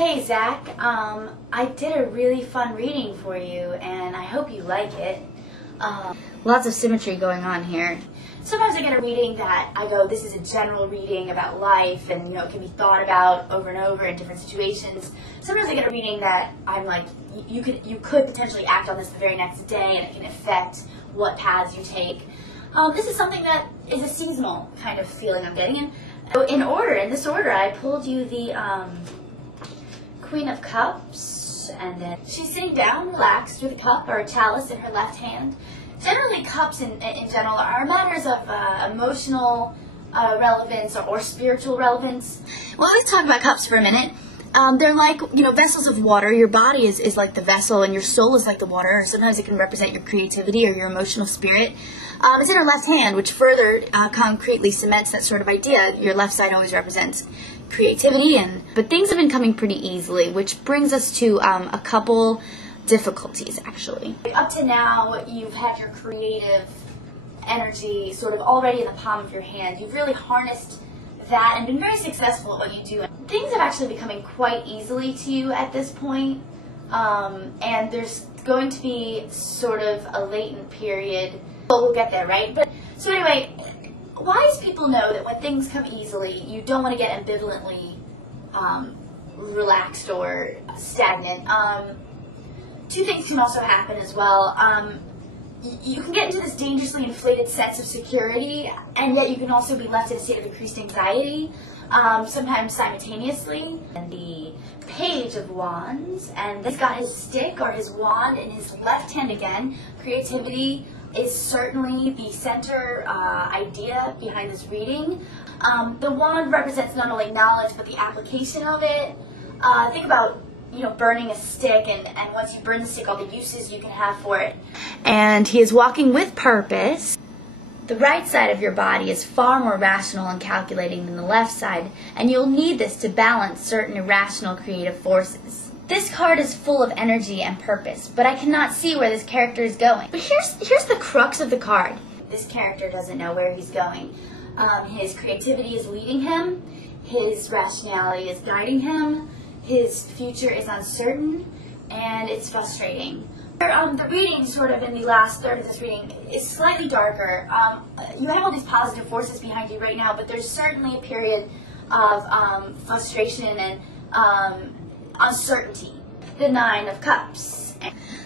Hey Zach, I did a really fun reading for you and I hope you like it. Lots of symmetry going on here. Sometimes I get a reading that I go, this is a general reading about life and it can be thought about over and over in different situations. Sometimes I get a reading that I'm like, you could potentially act on this the very next day and it can affect what paths you take. This is something that is a seasonal kind of feeling I'm getting in. So in this order, I pulled you the Queen of Cups, and then she's sitting down, relaxed, with a cup or a chalice in her left hand. Generally, cups in general are matters of emotional relevance or spiritual relevance. Well, let's talk about cups for a minute. They're like, vessels of water. Your body is like the vessel, and your soul is like the water. Or sometimes it can represent your creativity or your emotional spirit. It's in her left hand, which further concretely cements that sort of idea. Your left side always represents creativity, but things have been coming pretty easily, which brings us to a couple difficulties, actually. Up to now, you've had your creative energy sort of already in the palm of your hand. You've really harnessed that and been very successful at what you do. Things have actually been coming quite easily to you at this point, and there's going to be sort of a latent period. Well, we'll get there, right? So anyway, wise people know that when things come easily, you don't want to get ambivalently relaxed or stagnant. Two things can also happen as well. You can get into this dangerously inflated sense of security, and yet you can also be left in a state of increased anxiety, sometimes simultaneously. And the Page of Wands, and he's got his stick or his wand in his left hand again. Creativity is certainly the center idea behind this reading. The wand represents not only knowledge, but the application of it. Think about burning a stick, and once you burn the stick, all the uses you can have for it. And he is walking with purpose. The right side of your body is far more rational and calculating than the left side, and you'll need this to balance certain irrational creative forces. This card is full of energy and purpose, but I cannot see where this character is going. But here's the crux of the card. This character doesn't know where he's going. His creativity is leading him. His rationality is guiding him. His future is uncertain, and it's frustrating. The reading, sort of in the last third of this reading, is slightly darker. You have all these positive forces behind you right now, but there's certainly a period of frustration and uncertainty. The Nine of Cups.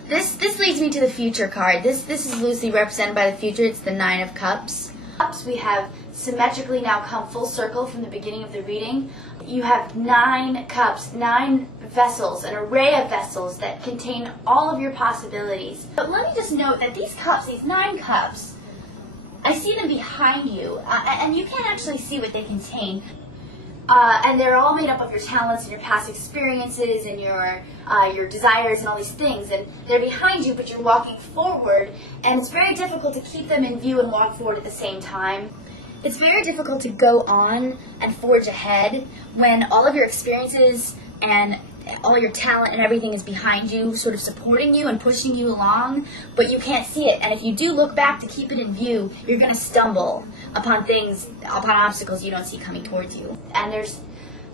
This leads me to the future card. This is loosely represented by the future. It's the Nine of Cups. We have symmetrically now come full circle from the beginning of the reading. You have 9 cups, 9 vessels, an array of vessels that contain all of your possibilities. But let me just note that these cups, these 9 cups, I see them behind you, and you can't actually see what they contain. And they're all made up of your talents and your past experiences and your desires and all these things. And they're behind you, but you're walking forward. And it's very difficult to keep them in view and walk forward at the same time. It's very difficult to go on and forge ahead when all of your experiences and all your talent and everything is behind you, sort of supporting you and pushing you along, but you can't see it. And if you do look back to keep it in view, you're going to stumble upon obstacles you don't see coming towards you. And there's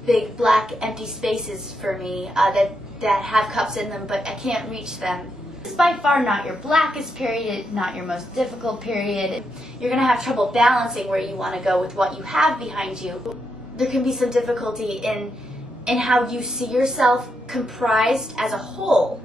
big black empty spaces for me that have cups in them, but I can't reach them. This is by far not your blackest period, not your most difficult period. You're going to have trouble balancing where you want to go with what you have behind you. There can be some difficulty in how you see yourself comprised as a whole.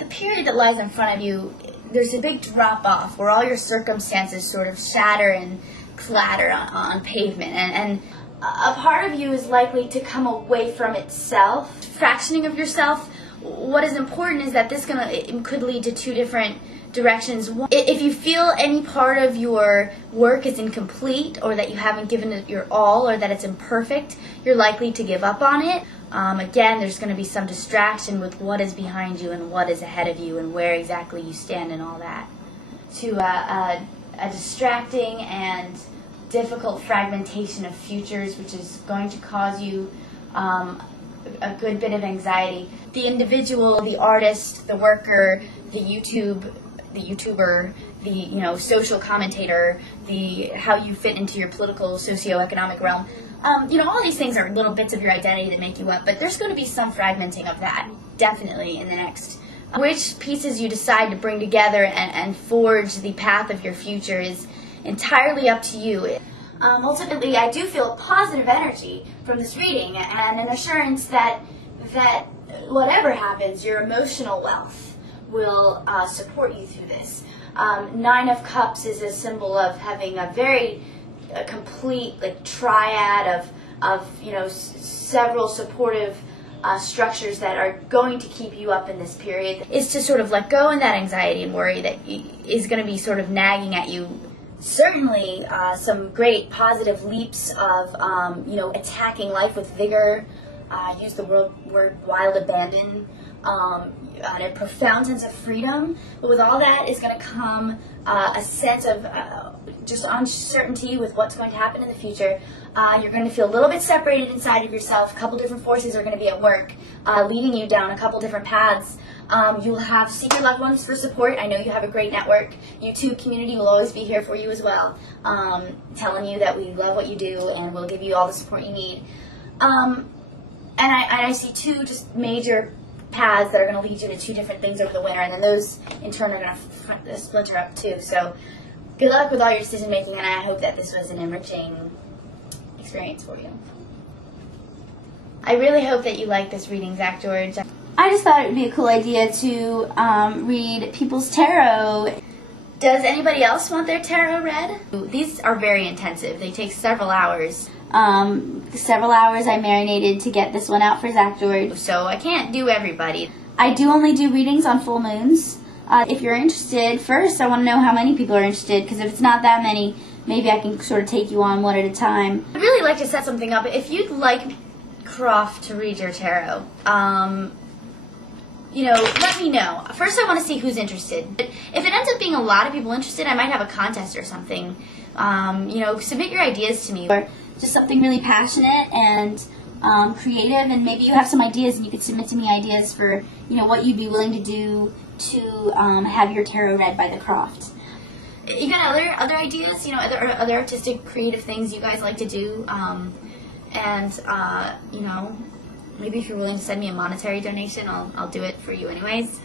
The period that lies in front of you, there's a big drop-off where all your circumstances sort of shatter and clatter on pavement, and a part of you is likely to come away from itself. Fractioning of yourself, what is important is that this could lead to 2 different directions. If you feel any part of your work is incomplete, or that you haven't given it your all, or that it's imperfect, you're likely to give up on it. Again, there's going to be some distraction with what is behind you and what is ahead of you and where exactly you stand and all that. To a distracting and difficult fragmentation of futures, which is going to cause you a good bit of anxiety. The individual, the artist, the worker, the YouTuber, the social commentator, how you fit into your political, socioeconomic realm. All these things are little bits of your identity that make you up, but there's going to be some fragmenting of that, definitely, in the next. Which pieces you decide to bring together and forge the path of your future is entirely up to you. Ultimately, I do feel positive energy from this reading and an assurance that whatever happens, your emotional wealth will support you through this. Nine of Cups is a symbol of having a complete triad of several supportive structures that are going to keep you up in this period. Is to sort of let go of that anxiety and worry that is going to be sort of nagging at you. Certainly some great positive leaps of attacking life with vigor. Use the word wild abandon. And a profound sense of freedom, but with all that is going to come a sense of just uncertainty with what's going to happen in the future. You're going to feel a little bit separated inside of yourself. A couple different forces are going to be at work, leading you down a couple different paths. You'll seek your loved ones for support. I know you have a great network. YouTube community will always be here for you as well, telling you that we love what you do and we'll give you all the support you need. And I see two just major paths that are going to lead you to two different things over the winter, and then those in turn are going to splinter up too. So good luck with all your decision making, and I hope that this was an enriching experience for you. I really hope that you like this reading, Zach George. I just thought it would be a cool idea to read people's tarot. Does anybody else want their tarot read? These are very intensive. They take several hours. Several hours I marinated to get this one out for Zach George. So I can't do everybody. I do only do readings on full moons. If you're interested, first I want to know how many people are interested, because if it's not that many, maybe I can sort of take you on one at a time. I'd really like to set something up. If you'd like Croft to read your tarot, let me know. First I want to see who's interested. But if it ends up being a lot of people interested, I might have a contest or something. Submit your ideas to me. Or just something really passionate and creative, and maybe you have some ideas and you could submit to me ideas for what you'd be willing to do to have your tarot read by the Croft. You got other ideas, other artistic, creative things you guys like to do, maybe if you're willing to send me a monetary donation, I'll do it for you anyways.